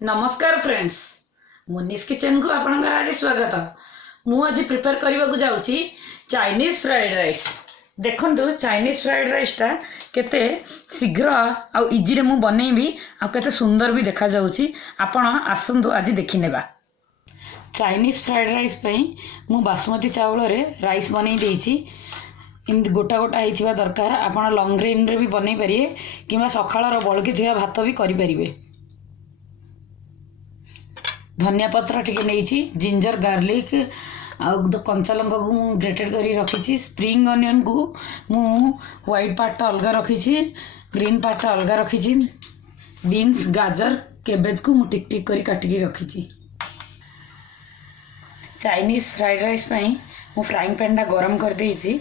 नमस्कार friends, मुनीस kitchen को आपनकर आज स्वागत। मु आज प्रिपेयर करने को जाऊँगी चाइनीज फ्राइड राइस। देखंतु चाइनीज फ्राइड राइस टा केते शीघ्र आ इजी रे मु बनैबी आ केते सुंदर भी देखा जाउची। आपण आसंतु आज देखि नेबा। चाइनीज फ्राइड राइस पई मु बासमती चावल रे राइस बनै देइची। इमती गोटा गोटा होइथिबा दरकार। आपण लॉन्ग ग्रेन रे भी बनै परिए किबा सखाळर बळकी थिबा भात भी करि परिबे। धनिया पत्र टिके नहीं, जिंजर गार्लिक कंचा लंका को ग्रेटेड करी रखी। स्प्रिंग अनियन को मु व्हाइट पार्ट अलग रखी, ग्रीन पार्ट अलग रखी। बीन्स गाजर केबेज को मु टिक टिक करी काटिकी रखी। चाइनीज फ्राइड राइस पई मु फ्राइंग पैन टा गरम कर देइछि।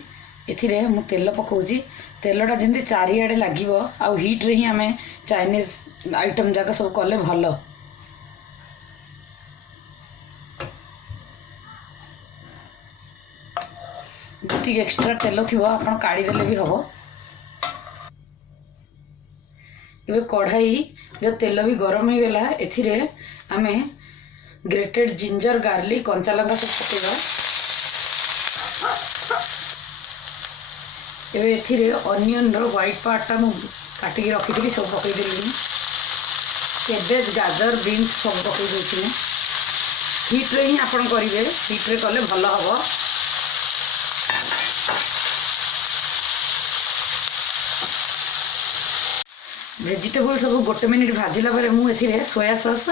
एथिरे मु तेल पकाउछि। तेलटा जेमति चारिआडे लागिवो आ हीट रे ही आमे चाइनीज आइटम जाका सब कले भलो। जी एक्स्ट्रा तेल थी आप काढ़ी देले भी हम। ये कढ़ाई जो तेल भी गरम हो गला, एथिरे आमे ग्रेटेड जिंजर गार्लिक कंचा लंका सब पकेबा। एबे एथिरे अनियन रो व्हाइट पार्ट टा मु काटिकी रखी सब पकई देली। केबेज गाजर बीन्स सब पकई देछि। हीट रे ही आपण करिवे, हीट रे कले भलो हबो। वेजिटेबल सब गोटे मिनिट भाजिला पर मुझे सोया सॉस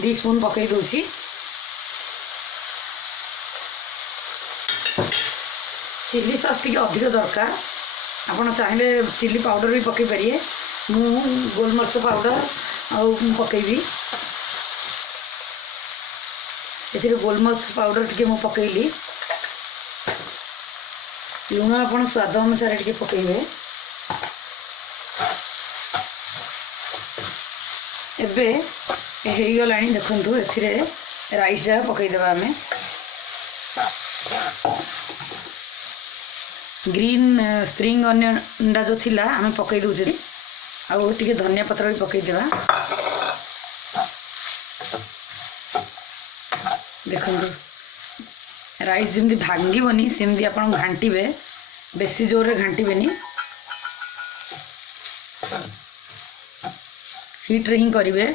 2 स्पून पकई दूची। चिली सॉस टी अधिक दरकार। आपड़ चाहिए चिली पाउडर भी पकई पारे। मु गोलमर्च पाउडर पकईबी। ए गोलमर्च पाउडर टी मु पकईली। लुण आप स्वाद अनुसार टी पकईबे। एबे हे गलानी देखंतु। एथिरे राइस जा पकई देबा। आमे ग्रीन स्प्रिंग अनियन डा जो थिला आमे पकई दोछि। आ टिके धनिया पत्र भी पकई देबा। देखंतु राइस जेमति भांगी बनी सेमति आपण घांटीबे। बेसी जोर रे घांटीबेनी, हीट रे ही करिवे।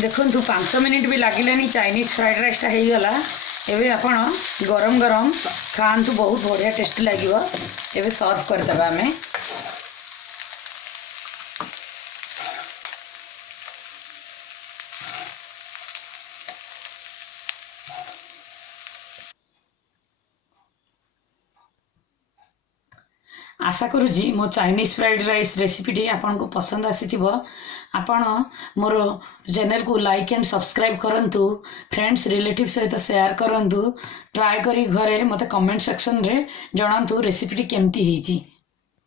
देखंतु 5 मिनिट भी लागिलानी चाइनीज फ्राइड राइस टा हेई गला। एबे आपण गरम गरम खांतु, बहुत बढ़िया टेस्टी लागिवो। एबे सर्व कर देबा। आमे आशा करुँची मो चाइनीज फ्राइड राइस रेसिपीटी आपन को पसंद आसीथिबो। आपण मोर चैनल को लाइक एंड सब्सक्राइब करंतु। फ्रेंड्स रिलेटिव सहित शेयर करंतु। ट्राई करी घरे मते कमेंट सेक्शन रे जणांतु रेसिपीटी केमती हेची।